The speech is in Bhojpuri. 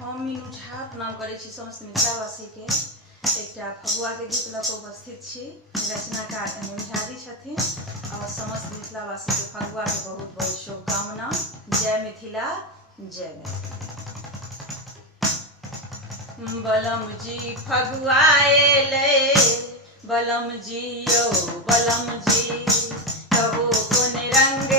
हम मीनू झा प्रणाम करै छी समस्त मिथिलावासी के। एकटा फगुआ के गीत लऽ कऽ उपस्थित छी। रचनाकार अनिल झा जी छथिन और समस्त मिथिलावासी के फगुआ के बहुत बहुत शुभकामना। जय मिथिला, जय मिथिला। बलम जी फगुआ एलै, बलम जी यौ बलम जी, कहो कोन रंग